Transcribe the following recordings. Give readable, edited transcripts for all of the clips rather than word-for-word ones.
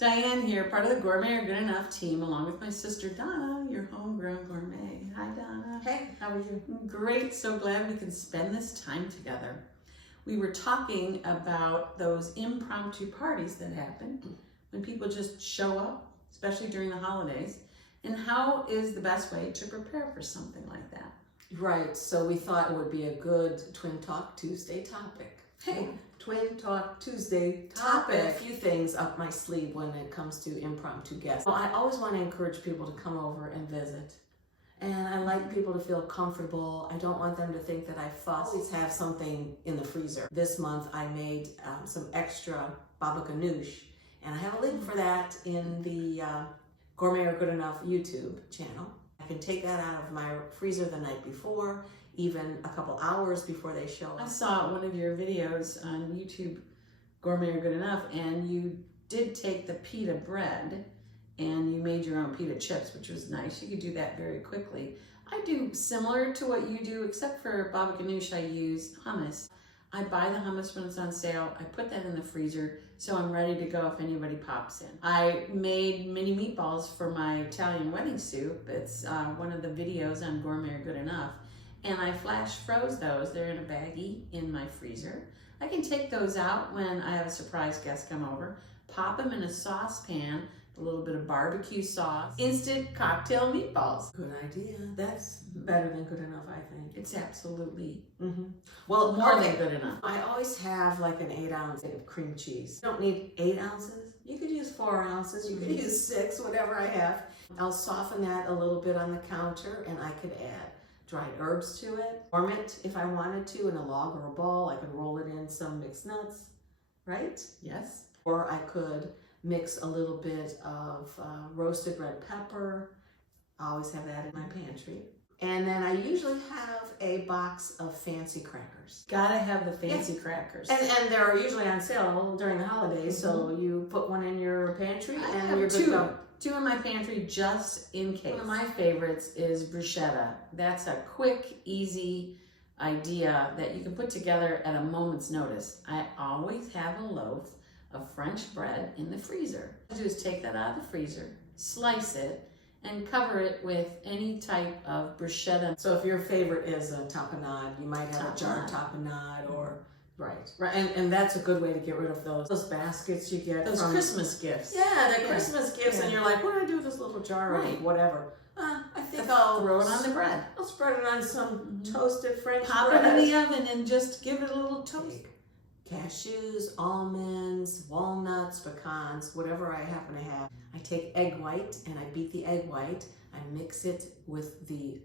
Diane here, part of the Gourmet Are Good Enough team, along with my sister Donna, your homegrown gourmet. Hi Donna. Hey, how are you? Great, so glad we can spend this time together. We were talking about those impromptu parties that happen when people just show up, especially during the holidays, and how is the best way to prepare for something like that. Right, so we thought it would be a good Twin Talk Tuesday topic. Hey, Twin Talk Tuesday topic. A few things up my sleeve when it comes to impromptu guests. Well, I always want to encourage people to come over and visit. And I like people to feel comfortable. I don't want them to think that I fuss. I always have something in the freezer. This month I made some extra baba ganoush, and I have a link for that in the Gourmet Are Good Enough YouTube channel. I can take that out of my freezer the night before, even a couple hours before they show up. I saw one of your videos on YouTube, Gourmet Are Good Enough, and you did take the pita bread and you made your own pita chips, which was nice. You could do that very quickly. I do similar to what you do, except for baba ganoush, I use hummus. I buy the hummus when it's on sale. I put that in the freezer, so I'm ready to go if anybody pops in. I made mini meatballs for my Italian wedding soup. It's one of the videos on Gourmet Are Good Enough. And I flash froze those. They're in a baggie in my freezer. I can take those out when I have a surprise guest come over, pop them in a saucepan, a little bit of barbecue sauce, instant cocktail meatballs. Good idea. That's better than good enough, I think. It's absolutely Well, more than good enough. I always have like an 8 ounce of cream cheese. You don't need 8 ounces. You could use 4 ounces. You could use 6, whatever I have. I'll soften that a little bit on the counter, and I could add dried herbs to it. Warm it if I wanted to in a log or a bowl. I could roll it in some mixed nuts, right? Yes. Or I could mix a little bit of roasted red pepper. I always have that in my pantry. And then I usually have a box of fancy crackers. Gotta have the fancy crackers. And they're usually on sale during the holidays, so you put one in your pantry and you're good to go. Two in my pantry just in case. One of my favorites is bruschetta. That's a quick, easy idea that you can put together at a moment's notice. I always have a loaf of French bread in the freezer. What I do is take that out of the freezer, slice it, and cover it with any type of bruschetta. So if your favorite is a tapenade, you might have a jar of tapenade or right. And that's a good way to get rid of those baskets you get those from Christmas gifts. Yeah, the Christmas gifts, and you're like, what do I do with this little jar of whatever? I think I'll throw it on the bread. I'll spread it on some toasted French bread. Pop it in the oven and just give it a little toast. Cashews, almonds, walnuts, pecans, whatever I happen to have. I take egg white and I beat the egg white. I mix it with the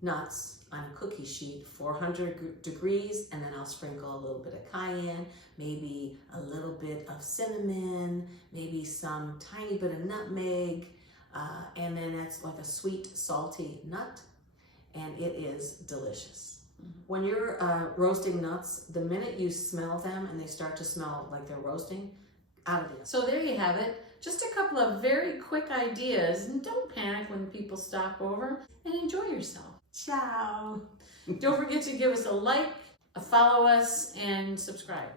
nuts on a cookie sheet, 400 degrees, and then I'll sprinkle a little bit of cayenne, maybe a little bit of cinnamon, maybe some tiny bit of nutmeg, and then that's like a sweet, salty nut, and it is delicious. When you're roasting nuts, the minute you smell them and they start to smell like they're roasting, out of the oven. So there you have it. Just a couple of very quick ideas, and don't panic when people stop over, and enjoy yourself. Ciao. Don't forget to give us a like, follow us, and subscribe.